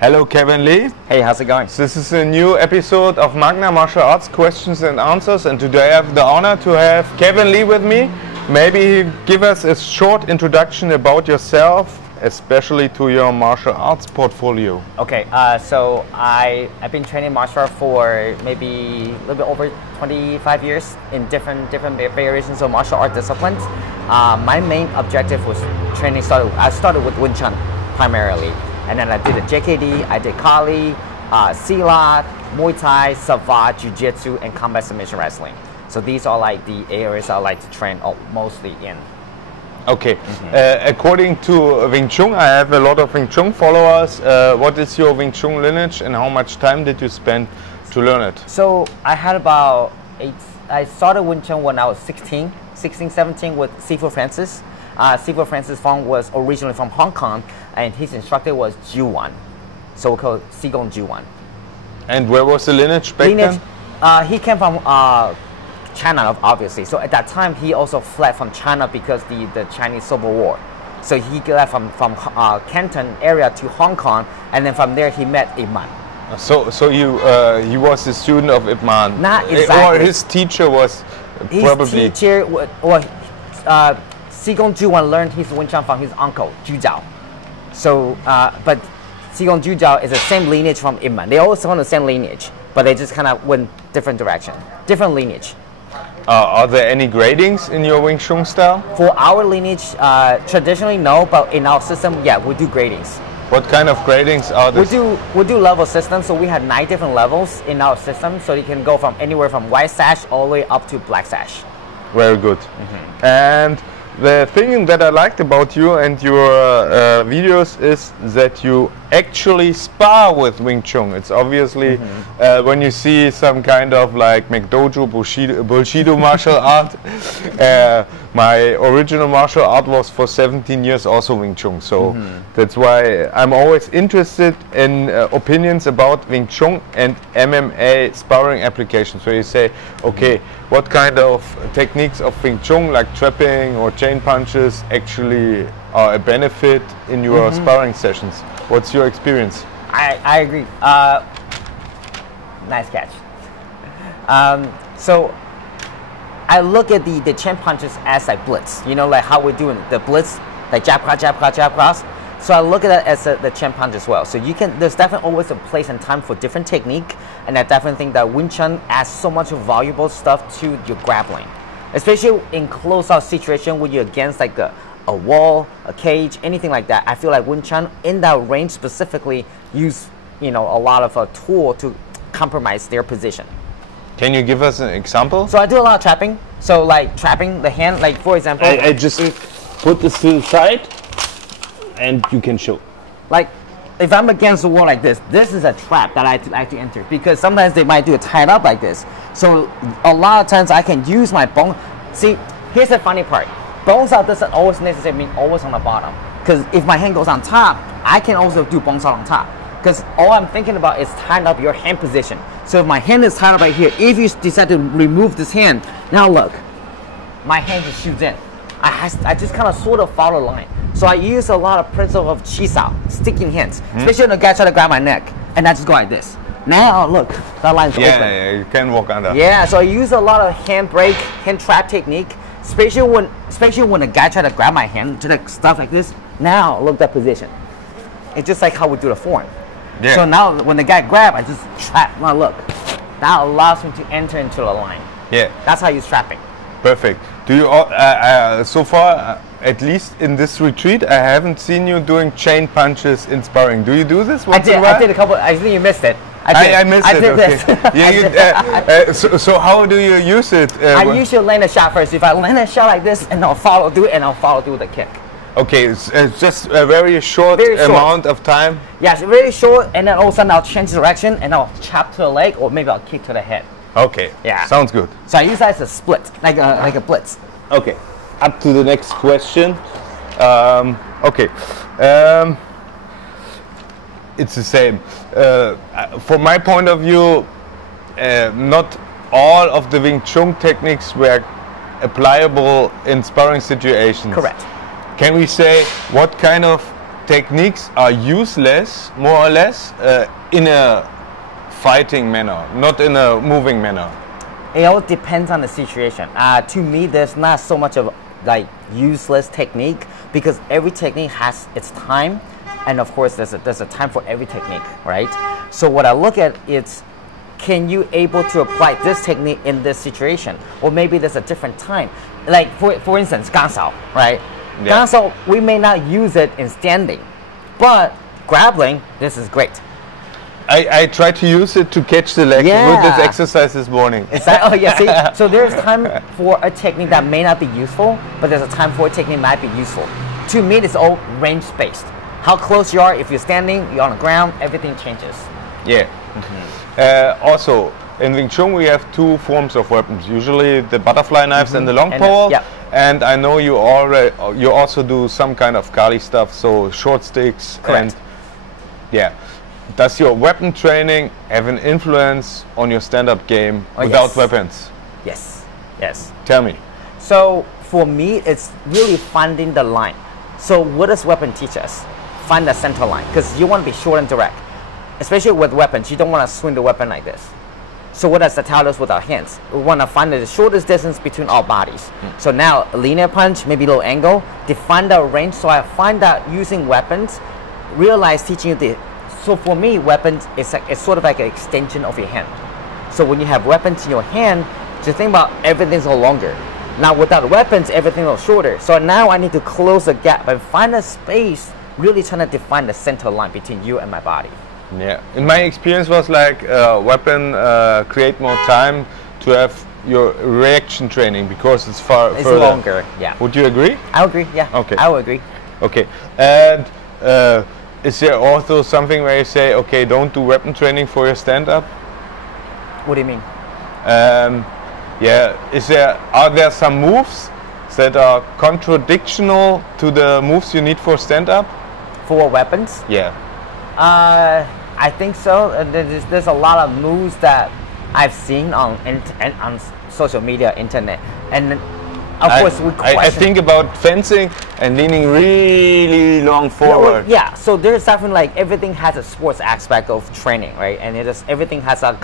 Hello, Kevin Lee. Hey, how's it going? So this is a new episode of Magna Martial Arts Questions and Answers, and today I have the honor to have Kevin Lee with me. Maybe give us a short introduction about yourself, especially to your martial arts portfolio. Okay, so I've been training martial art for maybe a little bit over 25 years in different variations of martial art disciplines. My main objective was training. I started with Chun primarily, and then I did the JKD, I did Kali, Silat, Muay Thai, Savate, Jiu-Jitsu, and combat submission wrestling. So these are like the areas I like to train mostly in. Okay, according to Wing Chun, I have a lot of Wing Chun followers. What is your Wing Chun lineage and how much time did you spend to learn it? So I had about I started Wing Chun when I was 16, 17 with Sifu Francis. Sifu Francis Fong was originally from Hong Kong, and his instructor was Juwan, so called Sigong Juwan. And where was the lineage back then? He came from China, obviously. So at that time, he also fled from China because the Chinese Civil War. So he left from Canton area to Hong Kong, and then from there he met Ip Man. So he was a student of Ip Man. Not exactly. Or his teacher was probably. His teacher, Sigong Juwan learned his Wing Chun from his uncle Ju Zhao. So, but Sigong Ju Zhao is the same lineage from Ip Man. They also on the same lineage, but they just kind of went different direction, different lineage. Are there any gradings in your Wing Chun style? For our lineage, traditionally no, but in our system, yeah, we do gradings. What kind of gradings are there? We do level systems, so we have 9 different levels in our system, so you can go from anywhere from white sash all the way up to black sash. Very good. And the thing that I liked about you and your videos is that you actually spar with Wing Chun. It's obviously when you see some kind of like McDojo Bushido martial art. My original martial art was for 17 years also Wing Chun. So that's why I'm always interested in opinions about Wing Chun and MMA sparring applications. So you say, okay, what kind of techniques of Wing Chun, like trapping or chain punches, actually are a benefit in your sparring sessions? What's your experience? I agree. Nice catch. So I look at the chain punches as like blitz. You know, like how we're doing the blitz, like jab cross, jab cross, jab cross. So I look at that as the chain punch as well. So you can, there's definitely always a place and time for different technique, and I definitely think that Wing Chun adds so much valuable stuff to your grappling, especially in close-out situation when you're against like a wall, a cage, anything like that. I feel like Wing Chun in that range specifically use a lot of a tool to compromise their position. Can you give us an example? So I do a lot of trapping. So like trapping the hand, like for example, I just put this to the side and you can show. Like if I'm against the wall like this is a trap that I like to enter, because sometimes they might do it tied up like this. So a lot of times I can use my bone. See, here's the funny part. Bones out doesn't always necessarily mean always on the bottom. Because if my hand goes on top, I can also do bones out on top. Because all I'm thinking about is tying up your hand position. So if my hand is tied up right here, if you decide to remove this hand, now look, my hand just shoots in. I just kind of sort of follow the line. So I use a lot of principle of chi-sao, sticking hands, especially when the guy try to grab my neck, and I just go like this. Now look, that line's open. Yeah, you can walk under. Yeah, so I use a lot of hand break, hand trap technique, especially when a guy try to grab my hand, to like stuff like this. Now look that position. It's just like how we do the form. Yeah. So now when the guy grab, I just trap. Now look, that allows me to enter into the line. Yeah. That's how you use trapping. Perfect. Do you so far, at least in this retreat, I haven't seen you doing chain punches in sparring. Do you do this once in a while? I did a couple. I think you missed it. I missed it. This. Yeah. So how do you use it? I usually land a shot first. If I land a shot like this, and I'll follow through, and I'll follow through with a kick. Okay, it's just a very short amount of time. Yes, very short, and then all of a sudden I'll change direction, and I'll chop to the leg, or maybe I'll kick to the head. Okay. Yeah. Sounds good. So I use that as a split, like a blitz. Okay. Up to the next question. Okay. It's the same. From my point of view, not all of the Wing Chun techniques were applicable in sparring situations. Correct. Can we say what kind of techniques are useless, more or less, in a fighting manner, not in a moving manner? It all depends on the situation. To me, there's not so much of like useless technique because every technique has its time, and of course there's a time for every technique, right? So what I look at is, can you able to apply this technique in this situation, or maybe there's a different time. Like for instance, gansao, right? Yeah. Gansao, we may not use it in standing, but grappling, this is great. I tried to use it to catch the leg with this exercise this morning. Oh yeah, see? So there's time for a technique that may not be useful, but there's a time for a technique that might be useful. To me, it's all range-based. How close you are, if you're standing, you're on the ground, everything changes. Yeah. Also, in Wing Chun we have two forms of weapons. Usually the butterfly knives and the long pole. And I know you also do some kind of Kali stuff, so short sticks. Correct. And yeah. Does your weapon training have an influence on your stand-up game without weapons? Yes. Yes. Tell me. So for me, it's really finding the line. So what does weapon teach us? Find the center line, because you want to be short and direct. Especially with weapons, you don't want to swing the weapon like this. So what does that tell us with our hands? We want to find the shortest distance between our bodies. So now a linear punch, maybe a little angle, define the range. So I find that using weapons, realize teaching you the. So for me, weapons is like, it's sort of like an extension of your hand. So when you have weapons in your hand, just think about everything's no longer. Now without weapons, everything is shorter. So now I need to close the gap and find a space, really trying to define the center line between you and my body. Yeah, in my experience was like weapon create more time to have your reaction training because it's It's further. longer, yeah. Would you agree? I agree, yeah. Okay. I would agree. Okay, and is there also something where you say, okay, don't do weapon training for your stand-up? What do you mean? Yeah, are there some moves that are contradictional to the moves you need for stand-up? For weapons? Yeah. I think so. There's a lot of moves that I've seen on social media, internet, and of course we question. I think about fencing and leaning really long forward. Yeah, so there's something like everything has a sports aspect of training, right? And everything has a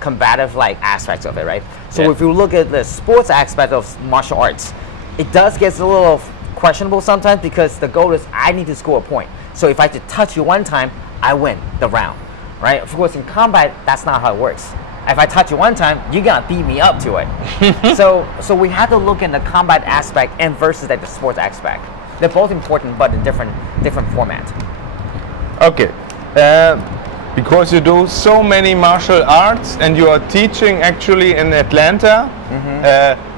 combative like aspects of it, right? So if you look at the sports aspect of martial arts, it does get a little questionable sometimes because the goal is I need to score a point. So if I just touch you one time, I win the round, right? Of course, in combat, that's not how it works. If I touch you one time, you're gonna beat me up to it. so we have to look in the combat aspect and versus like the sports aspect. They're both important, but in different format. Okay, because you do so many martial arts and you are teaching actually in Atlanta,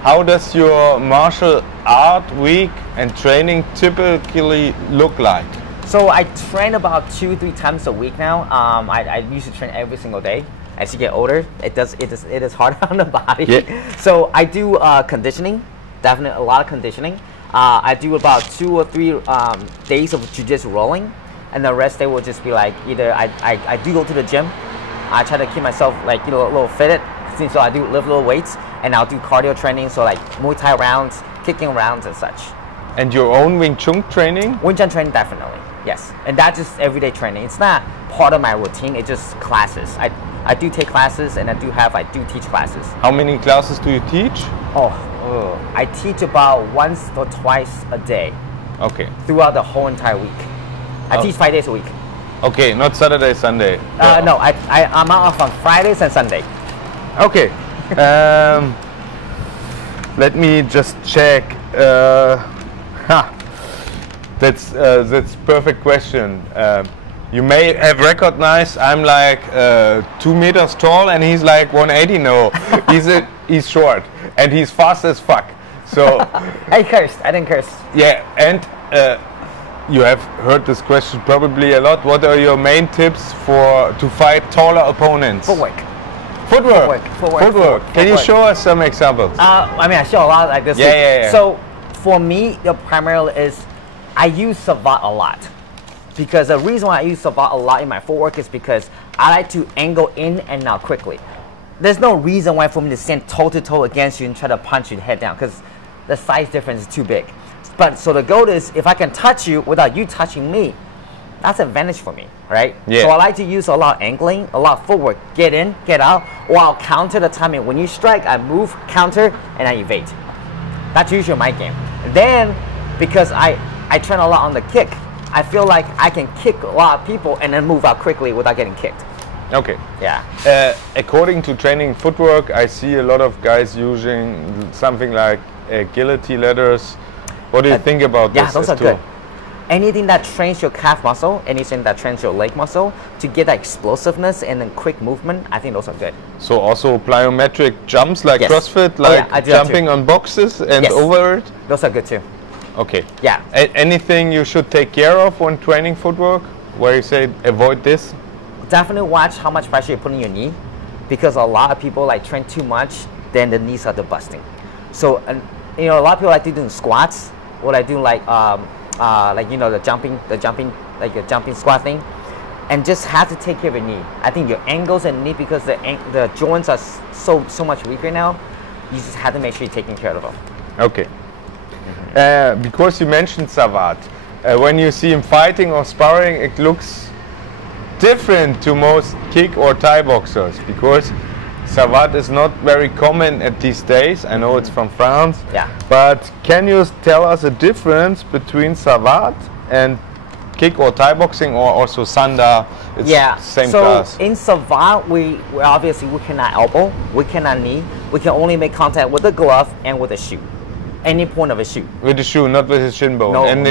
how does your martial art week and training typically look like? So I train about 2-3 times a week now. I used to train every single day. As you get older, it is harder on the body. Yeah. So I do conditioning, definitely a lot of conditioning. I do about 2 or 3 days of jiu-jitsu rolling, and the rest day will just be like either I do go to the gym. I try to keep myself like a little fitted, so I do lift little weights, and I'll do cardio training, so like Muay Thai rounds, kicking rounds, and such. And your own Wing Chun training? Wing Chun training, definitely, yes. And that's just everyday training. It's not part of my routine. It's just classes. I do take classes, and I do teach classes. How many classes do you teach? I teach about once or twice a day. Okay. Throughout the whole entire week. I teach 5 days a week. Okay, not Saturday, Sunday. No, I'm off on Fridays and Sunday. Okay. Let me just check. That's perfect question. You may have recognized I'm like 2 meters tall and he's like 180. No, he's short and he's fast as fuck. So I cursed. I didn't curse. Yeah, and you have heard this question probably a lot. What are your main tips to fight taller opponents? Footwork. Can you show us some examples? I mean, I show a lot like this. Yeah. So for me, the primarily is I use Savate a lot. Because the reason why I use Savate a lot in my footwork is because I like to angle in and out quickly. There's no reason why for me to stand toe to toe against you and try to punch your head down because the size difference is too big. But so the goal is if I can touch you without you touching me, that's an advantage for me, right? Yeah. So I like to use a lot of angling, a lot of footwork, get in, get out, or I'll counter the timing. When you strike, I move, counter, and I evade. That's usually my game. And then, because I train a lot on the kick, I feel like I can kick a lot of people and then move out quickly without getting kicked. Okay. Yeah. According to training footwork, I see a lot of guys using something like agility ladders. What do you think about this? Yeah, those are good. Anything that trains your calf muscle, anything that trains your leg muscle to get that explosiveness and then quick movement, I think those are good. So also plyometric jumps like Yes. CrossFit, Oh, yeah, like I do that jumping too. on boxes and Yes. over it? Those are good too. Okay. Yeah. Anything you should take care of when training footwork? Where you say avoid this? Definitely watch how much pressure you put on your knee, because a lot of people like train too much, then the knees start busting. So, you know, a lot of people like to do squats. What I do like you know, the jumping squat thing, and just have to take care of your knee. I think your ankles and knee, because the joints are so much weaker now, you just have to make sure you're taking care of them. Okay. Because you mentioned Savate, when you see him fighting or sparring, it looks different to most kick or Thai boxers, because Savate is not very common at these days. I know it's from France. Yeah. But can you tell us a difference between Savate and kick or Thai boxing, or also Sanda? It's same class. So in Savate, we obviously we cannot elbow, we cannot knee, we can only make contact with the glove and with the shoe. Any point of a shoe. With the shoe, not with his shin bone. No, And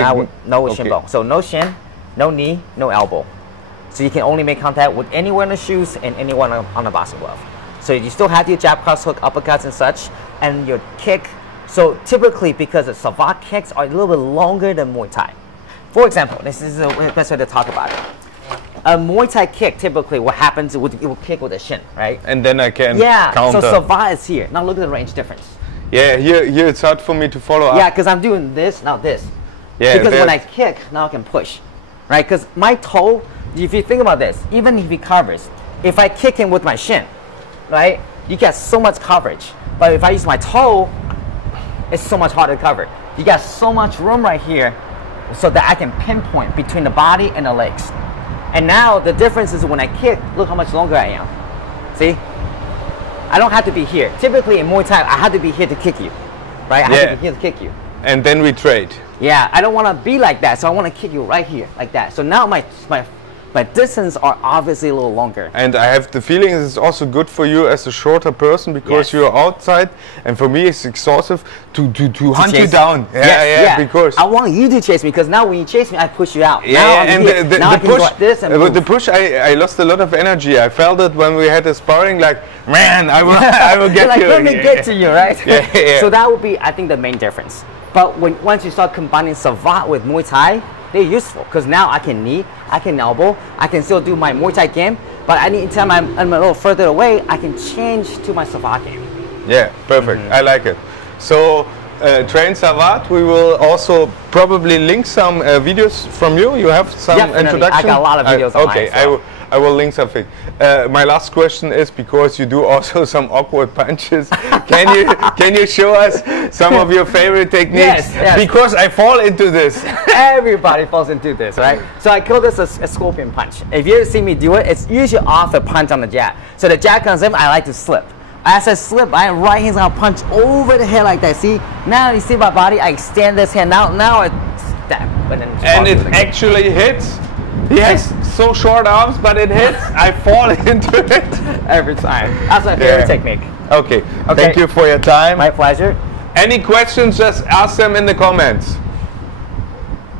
no shin bone. So no shin, no knee, no elbow. So you can only make contact with anyone in the shoes and anyone on a boxing glove. So you still have your jab, cross hook, uppercuts and such, and your kick. So typically, because the Savate kicks are a little bit longer than Muay Thai. For example, this is the best way to talk about it. A Muay Thai kick, typically what happens, it will kick with a shin, right? And then I can Yeah, counter. so Savate is here. Now look at the range difference. Yeah, here it's hard for me to follow up. Yeah, because I'm doing this, now this. Yeah, because when I kick, now I can push, right? Because my toe, if you think about this, even if he covers, if I kick him with my shin, right, you get so much coverage. But if I use my toe, it's so much harder to cover. You got so much room right here so that I can pinpoint between the body and the legs. And now the difference is when I kick, look how much longer I am. See? I don't have to be here. Typically in Muay Thai, I have to be here to kick you, right? I have to be here to kick you. And then we trade. Yeah, I don't want to be like that, so I want to kick you right here, like that. So now my distance are obviously a little longer. And I have the feeling it's also good for you as a shorter person, because you're outside, and for me it's exhaustive to hunt you down. Yeah, because I want you to chase me, because now when you chase me, I push you out. Yeah, now I'm and here. Now I the can go push, like this and with the move. push, I lost a lot of energy. I felt it when we had a sparring, like, man, I will get like, you. let me get to you, right? Yeah. So that would be, I think, the main difference. But once you start combining Savate with Muay Thai, they're useful, because now I can knee, I can elbow, I can still do my Muay Thai game, but anytime I'm a little further away, I can change to my Savate game. Yeah, perfect. I like it. So train Savate. We will also probably link some videos from you. You have some Definitely. introduction? I got a lot of videos on okay, mine, so. I will link something. My last question is, because you do also some awkward punches, can you show us some of your favorite techniques? Yes. Because I fall into this. Everybody falls into this, right? So I call this a Skorpion Punch. If you ever see me do it, it's usually off a punch on the jab. So the jab comes in, I like to slip. As I slip, my right hand's gonna punch over the head like that. See? Now you see my body, I extend this hand out. Now I step. And it actually hits. Yes, so short arms, but it hits. I fall into it. Every time. That's my favorite technique. Okay, thank you for your time. My pleasure. Any questions, just ask them in the comments.